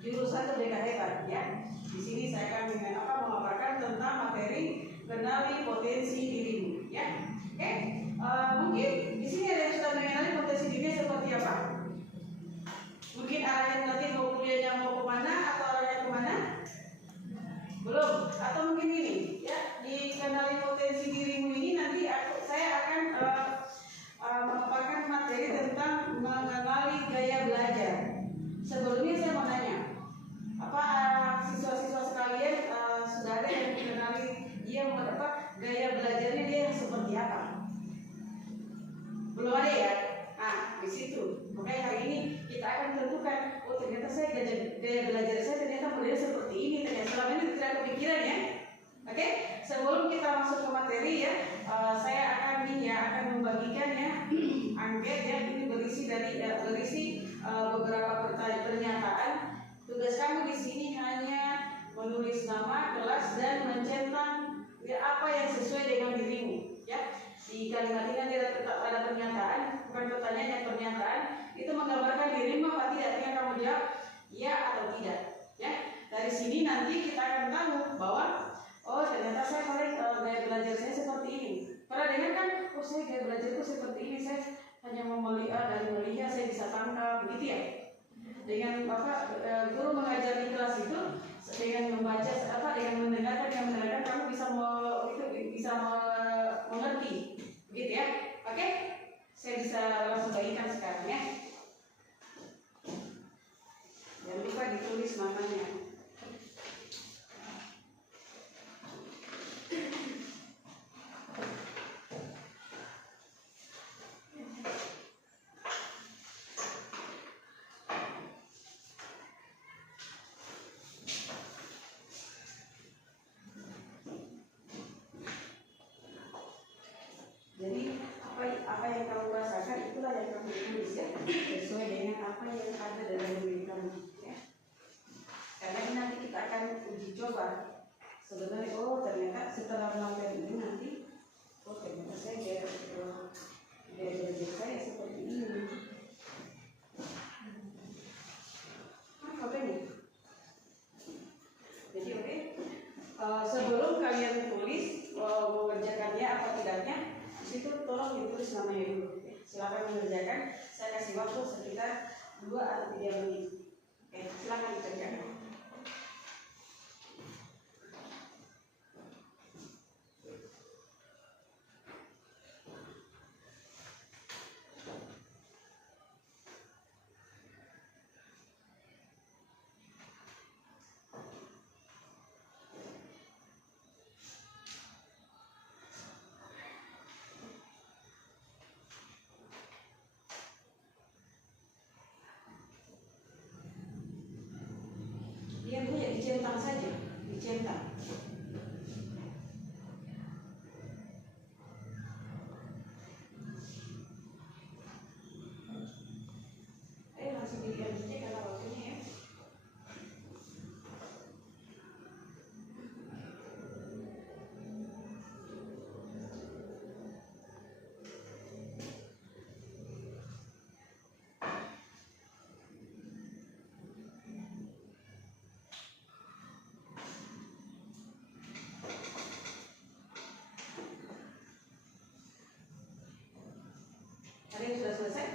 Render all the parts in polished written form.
jurusan Merdeka Hebat ya. Di sini saya akan memaparkan tentang materi kenali potensi dirimu ya. Oke. Mungkin di sini ada yang sudah mengenali potensi dirinya seperti apa? Mungkin arahnya nanti mau kuliahnya mau kemana atau arahnya kemana? Belum. Atau mungkin ini ya, dikenali potensi dirimu ini nanti saya akan memaparkan materi tentang mengenali gaya belajar. Sebelumnya saya mau nanya, apa siswa-siswa sekalian sudah ada yang mengenali dia gaya belajarnya dia yang seperti apa? Belum ada ya? Nah, di situ. Makanya hari ini kita akan tentukan, oh ternyata saya gaya belajar saya ternyata modelnya seperti ini. Ternyata selama ini tidak kepikiran ya. Oke, sebelum kita masuk ke materi ya, saya akan membagikan ya angket ya. Ini berisi beberapa pernyataan. Tugas kamu di sini hanya menulis nama, kelas, dan mencetak ya, apa yang sesuai dengan dirimu ya. Di kalimat ini ada pernyataan, bukan pertanyaan, yang pernyataan itu menggambarkan dirimu apa tidak. Tinggal kamu jawab ya atau tidak ya. Dari sini nanti kita akan tahu bahwa oh ternyata saya paling gaya belajar saya seperti ini. Pernah dengar kan? Oh saya gaya belajarku seperti ini, saya hanya mau melihat dari melihat saya bisa tangkap begitu ya. Dengan guru mengajar di kelas itu dengan membaca dengan mendengarkan kamu bisa mengerti begitu ya. Oke, saya bisa langsung bagikan sekarang ya. Jangan lupa ditulis namanya. Jadi apa yang kamu rasakan itulah yang kamu tulis ya, sesuai dengan apa yang ada dalam diri kamu ya. Karena ini nanti kita akan uji coba sebenarnya, oh ternyata setelah melakukan ini nanti oh ternyata saya gaya belajar saya seperti ini. Oke nih. Jadi oke. Sebelum kalian tulis mengerjakannya apa tidaknya, itu tolong ditulis namanya dulu. Silakan mengerjakan. Saya kasih waktu sekitar 2 atau 3 menit. Silakan dikerjakan. Dia punya dicentang saja, dicentang. Ayo langsung dikerjakan karena waktunya ya. Ada yang sudah selesai?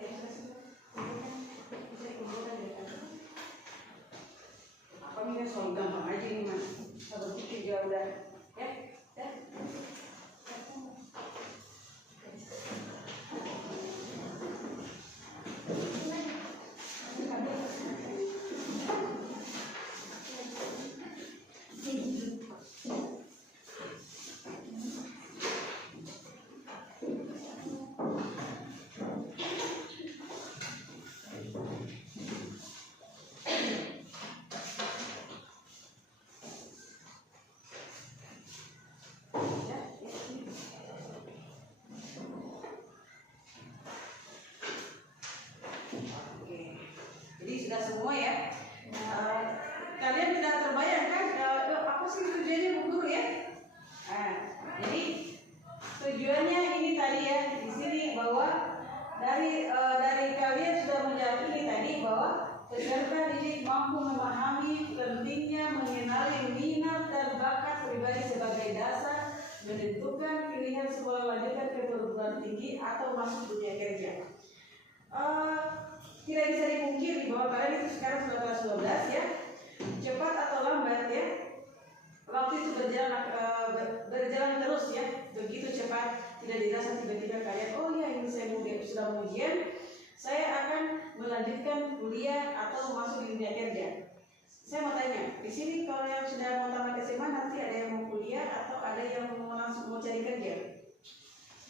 Yang sudah selesai? Bisa kumpulkan di kantor. Apa ini soal gampang aja nih mas? Kalau pikir juga udah ya? Ya? Sudah semua ya. Kalian tidak terbayangkan apa sih tujuannya Bu Guru ya? Jadi tujuannya ini tadi ya, di sini bahwa dari kalian sudah menjawab ini tadi bahwa peserta didik mampu memahami pentingnya mengenali minat dan bakat pribadi sebagai dasar menentukan pilihan sekolah lanjutan ke perguruan tinggi atau masuk dunia kerja. Tidak bisa dipungkiri bahwa kalian itu sekarang sudah kelas 12 ya, cepat atau lambat ya, waktu itu berjalan terus ya, begitu cepat, tidak dirasa tiba-tiba kalian, oh ya ini saya sudah mau ujian, saya akan melanjutkan kuliah atau masuk di dunia kerja. Saya mau tanya, di sini kalau yang sudah mau tamat SMA nanti ada yang mau kuliah atau ada yang mau langsung mau cari kerja?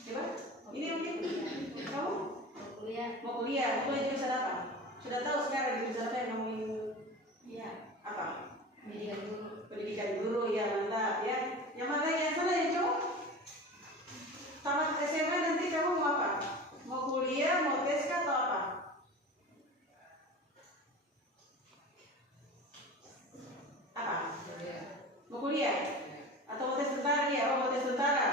Coba, ini mungkin kamu mau kuliah jurusan apa? Sudah tahu sekarang jurusan apa yang mau ya apa? Pendidikan guru ya, mantap ya. Yang mana yang sana ya cowok? Tamat SMA nanti kamu mau apa? Mau kuliah, mau tes atau apa? Apa? Mau kuliah? Atau mau tes tentara ya? Oh, mau tes tentara.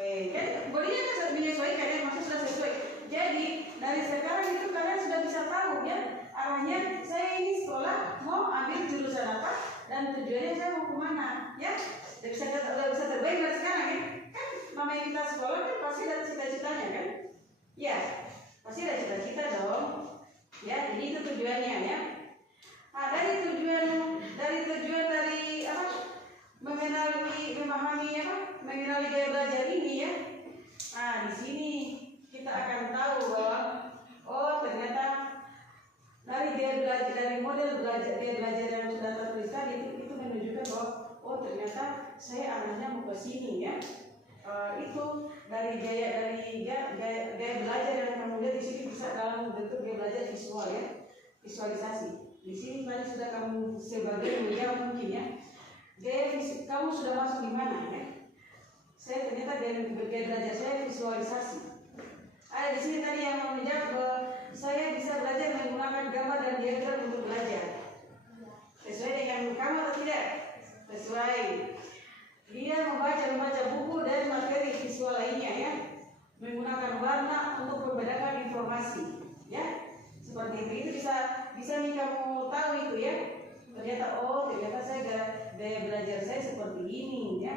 Kan kuliah kan menyesuaikan ya, maksudnya sudah sesuai. Jadi dari sekarang itu kalian sudah bisa tahu ya arahnya. Saya ini sekolah mau ambil jurusan apa dan tujuannya saya mau kemana ya. Udah bisa terbaik dari sekarang ya. Kan namanya kita sekolah kan pasti ada cita-citanya kan. Ya pasti ada cita-cita dong. Ya jadi itu tujuannya ya. Nah dari tujuan dari apa? Memahami apa? Mengenali gaya belajar ini ya. Nah di sini kita akan tahu bahwa oh ternyata dari gaya belajar, dari model gaya belajar yang sudah tertulis tadi itu menunjukkan bahwa oh ternyata saya arahnya mau ke sini ya. Itu dari gaya belajar yang kamu lihat di sini bisa dalam bentuk gaya belajar visual ya, visualisasi. Di sini tadi sudah kamu sebagian menjawab mungkin ya. Kamu sudah masuk di mana ya? Saya ternyata gaya belajar saya visualisasi. Ada di sini tadi yang mau menjawab bahwa saya bisa belajar menggunakan gambar dan diagram untuk belajar. Sesuai dengan kamu atau tidak? Sesuai. Dia membaca buku dan materi visual lainnya ya, menggunakan warna untuk membedakan informasi ya. Seperti itu bisa nih kamu tahu itu ya. Ternyata saya gaya belajar saya seperti ini ya.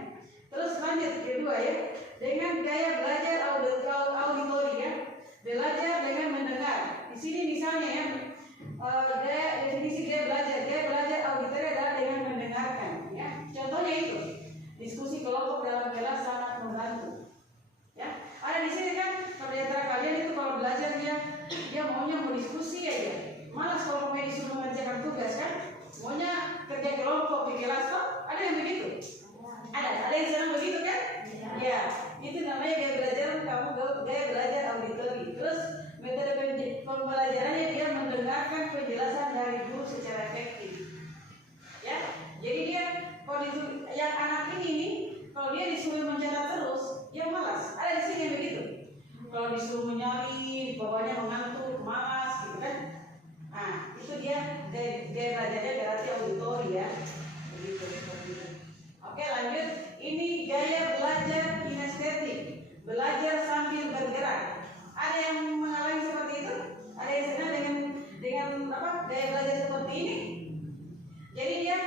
Terus lanjut kedua ya, dengan gaya belajar auditori ya, belajar dengan mendengar. Di sini misalnya ya, definisi gaya belajar auditori adalah dengan mendengarkan ya. Contohnya itu diskusi kelompok dalam kelas sangat membantu ya. Ada di sini kan kalau di antara kalian itu kalau belajar dia maunya mau diskusi aja, malas kalau mau disuruh mengerjakan tugas kan, maunya kerja kelompok di kelas kok. Ada yang begitu? Ada yang senang begitu kan? Ya, itu namanya gaya belajar gaya belajar auditori. Terus metode pembelajarannya dia mendengarkan penjelasan dari guru secara efektif. Ya, jadi dia kalau itu yang anak ini nih, kalau dia disuruh mencatat terus, dia malas. Ada di sini yang begitu. Kalau disuruh menyalin, bawahnya mengantuk, malas gitu kan? Nah, itu dia gaya belajarnya berarti auditori ya. Begitu seperti itu. Oke lanjut, ini gaya belajar kinestetik, belajar sambil bergerak. Ada yang mengalami seperti itu? Ada yang senang dengan apa gaya belajar seperti ini? Jadi dia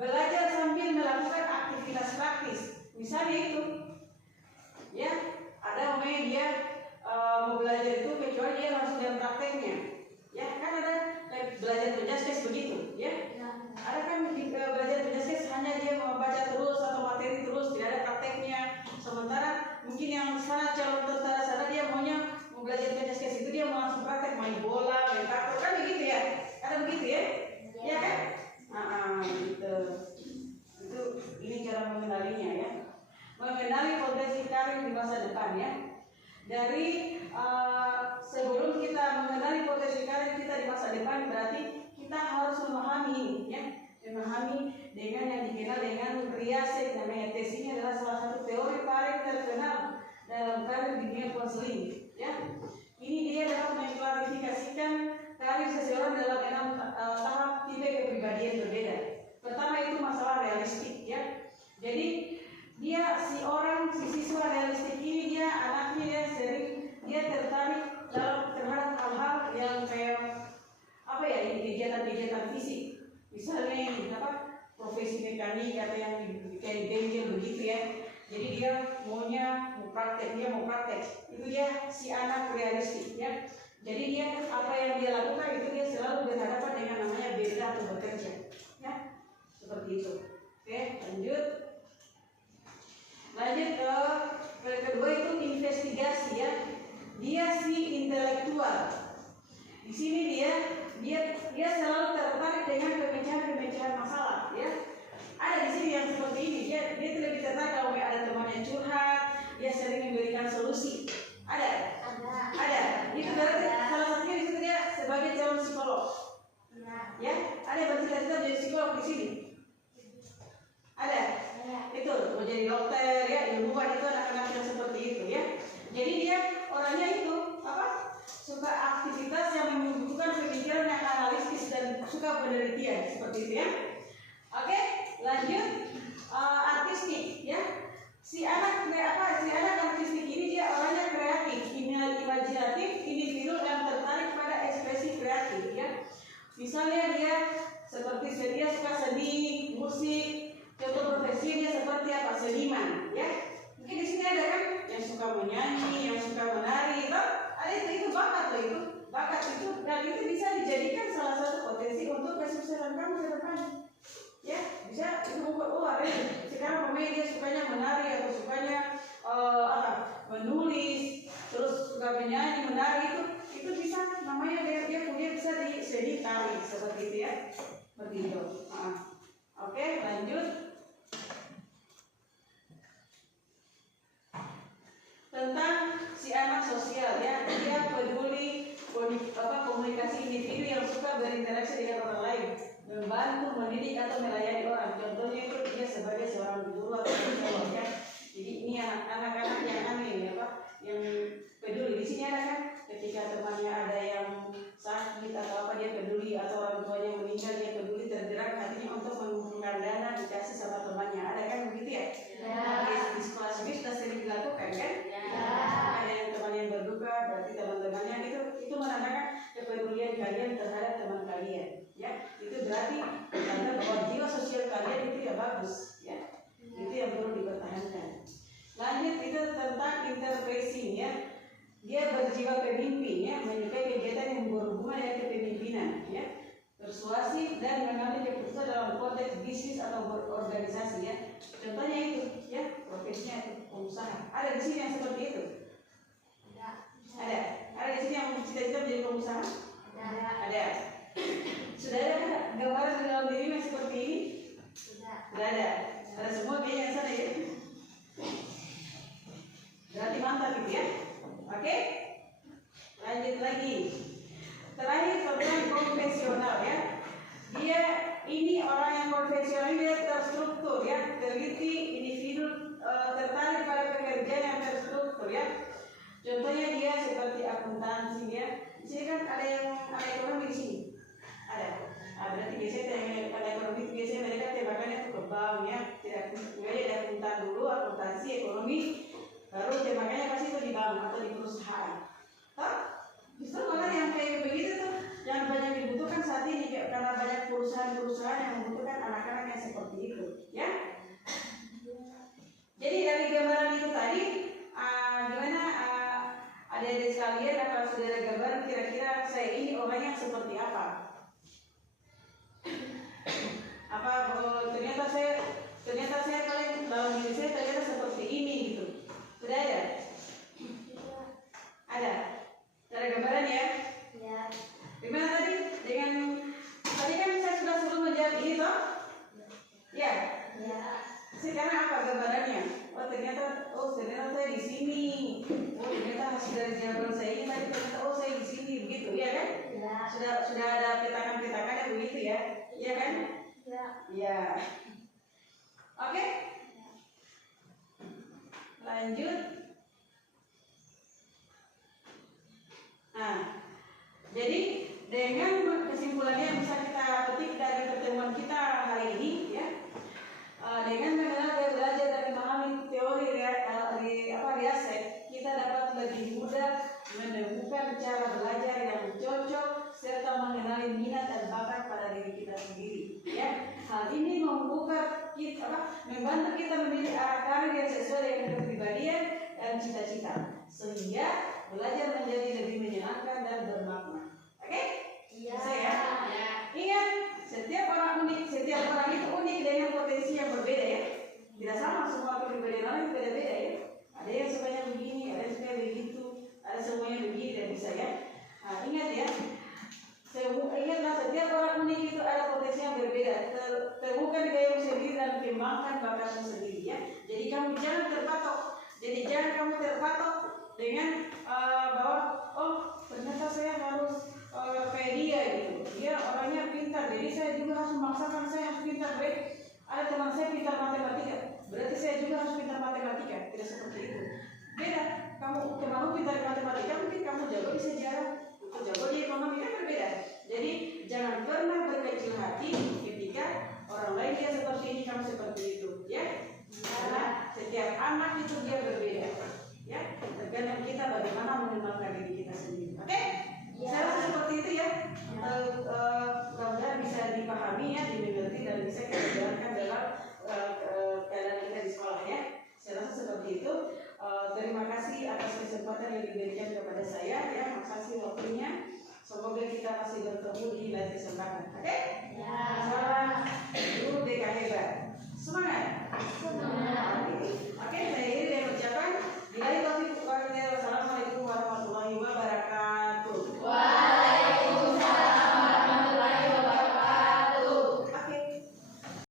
belajar sambil melakukan aktivitas praktis. Misalnya itu, ya ada namanya dia mau belajar itu kecuali dia langsung dalam prakteknya. Ya kan ada belajar penjaskes begitu, ya. Ada kan belajar penjaskes hanya dia membaca terus atau materi terus, tidak ada prakteknya. Sementara mungkin yang sana calon tentara sana dia maunya mau belajar penjaskes itu dia mau langsung praktek main bola, main takraw kan begitu ya? Ada begitu ya? Iya kan? Gitu. Itu ini cara mengenalinya ya. Mengenali potensi karir di masa depan ya. Dari sebelum kita mengenali potensi karir kita di masa depan berarti kita harus memahami ya, memahami dengan yang dikenal dengan Riasek. Namanya tes ini adalah salah satu teori karir terkenal dalam karir di dunia konseling ya. Ini dia dapat mengklarifikasikan karir seseorang dalam 6 tahap tipe kepribadian berbeda. Pertama itu masalah realistik ya. Jadi si siswa realistik ini dia anaknya dia tertarik dalam itu dia si anak realistik ya. Jadi dia apa yang dia lakukan itu dia selalu berhadapan dengan namanya beda atau bekerja ya, seperti itu. Oke, lanjut ke kedua itu investigasi ya. Dia si intelektual. Di sini dia selalu tertarik dengan pemecahan masalah ya. Ada di sini yang seperti ini, dia lebih tertarik kalau ada temannya curhat, dia sering memberikan solusi. Ada. Itu berarti salah satunya di situ dia sebagai calon psikolog. Ya, ada yang bercita-cita jadi psikolog di sini. Ada. Itu mau jadi dokter ya, ilmuwan itu anak-anak yang seperti itu ya. Jadi dia orangnya itu suka aktivitas yang membutuhkan pemikiran yang analitis dan suka penelitian seperti itu ya. Oke, lanjut artistik ya. Si anak artistik ini dia orangnya kreatif, imajinatif, individu yang tertarik pada ekspresi kreatif ya. Misalnya dia seperti dia suka seni, musik, contoh profesi dia seperti apa? Seniman ya. Mungkin di sini ada kan yang suka menyanyi, yang suka menari, ada itu bakat itu dan itu bisa dijadikan salah satu potensi untuk kesuksesan kamu ke depan. Ya, bisa itu membuat sekarang pemain dia sukanya menari atau sukanya menulis, terus suka menyanyi, menari itu bisa namanya dia kuliah bisa di seni tari seperti itu ya. Seperti itu. Oke, lanjut. Tentang si anak sosial ya, dia peduli komunikasi individu yang suka berinteraksi dengan orang lain, membantu, mendidik atau melayani orang. Contohnya itu dia sebagai seorang guru atau psikolog ya. Jadi ini anak-anak yang yang peduli. Di sini ada kan ketika temannya ada yang sakit atau apa dia peduli, atau orang tuanya meninggal dia peduli, tergerak hatinya untuk mengumpulkan dana dikasih sama temannya. Ada kan begitu ya? Di sekolah sudah sering dilakukan kan? Ada yang teman yang berduka, berarti teman-temannya itu menandakan kepedulian kalian terhadap teman kalian ya. Itu berarti tanda bahwa jiwa sosial kalian itu ya bagus ya. Itu yang perlu dipertahankan. Lanjut itu tentang interpresi ya. Dia berjiwa pemimpin ya, menyukai kegiatan yang berhubungan dengan kepemimpinan ya. Persuasif dan mengambil keputusan dalam konteks bisnis atau berorganisasi ya. Contohnya itu ya, profesinya itu pengusaha. Ada di sini yang seperti itu? Ada di sini yang cita-cita menjadi pengusaha? Ada. Sudah ada gambaran di dalam diri yang seperti ini? Sudah ada. Ada semua kayaknya yang sana ya. Berarti mantap gitu ya. Oke? Lanjut lagi. Terakhir tentang konvensional ya. Dia ini orang yang konvensional, dia terstruktur ya, teliti, individu tertarik pada pekerjaan yang terstruktur ya. Contohnya dia seperti akuntansi ya. Di sini kan ada ekonomi di sini. Ada. Berarti biasanya yang ada ekonomi itu biasanya mereka tembakannya itu ke bank ya. Tidak mulai ada akuntan dulu, akuntansi, ekonomi, baru tembakannya pasti itu di bank atau di perusahaan. Justru malah yang kayak begitu tuh yang banyak dibutuhkan saat ini karena banyak perusahaan-perusahaan yang membutuhkan anak-anak yang seperti itu ya. Jadi dari gambaran itu tadi gimana adik-adik sekalian, apa saudara gambar kira-kira saya ini orangnya seperti apa? Ternyata saya paling dalam diri saya ternyata seperti ini gitu. Sudah ada? Ada. Cara gambaran ya? Ya. Gimana tadi? Tadi kan saya sudah menjawab ini toh? Ya. Ya. Sekarang apa gambarannya? Ternyata saya di sini. Ternyata hasil dari jawaban saya ini tadi ternyata saya di sini begitu, ya kan? Ya. Sudah ada petakan-petakannya begitu ya? Iya kan? Ya. Ya. Oke? Lanjut. Nah, jadi dengan kesimpulannya yang bisa kita petik dari pertemuan kita hari ini ya, dengan mengenal dan belajar dan memahami teori riaset, kita dapat lebih mudah menemukan cara belajar yang cocok serta mengenali minat dan bakat pada diri kita sendiri ya. Hal ini membantu kita memilih arah karir yang sesuai dengan kepribadian dan cita-cita, sehingga kepribadian orang beda-beda ya. Ada yang sukanya begini, ada yang suka begitu, ada semuanya begini dan bisa ya. Nah, ingat ya, ingatlah setiap orang unik itu ada potensi yang berbeda. Temukan gayamu sendiri dan kembangkan bakatmu sendiri ya. Jadi kamu jangan terpatok. Jadi jangan kamu terpatok dengan bahwa oh ternyata saya harus kayak dia gitu. Dia orangnya pintar, jadi saya juga harus memaksakan saya harus pintar. Baik, ada teman saya pintar matematika, berarti saya juga harus pintar matematika. Tidak seperti itu. Beda. Kamu pintar matematika, mungkin kamu jago di sejarah, jago di ekonomi, kan berbeda. Jadi jangan pernah berkecil hati ketika orang lain dia seperti ini, kamu seperti itu, ya. Karena setiap anak itu dia berbeda, ya. Tergantung kita bagaimana mengembangkan diri kita sendiri. Oke? Saya rasa seperti itu ya. Mudah-mudahan bisa dipahami ya, dimengerti dan bisa kita jalankan dalam keadaan kita di sekolah ya. Saya rasa seperti itu. Terima kasih atas kesempatan yang diberikan kepada saya ya. Makasih waktunya. Semoga kita masih bertemu di lain kesempatan. Oke? Ya.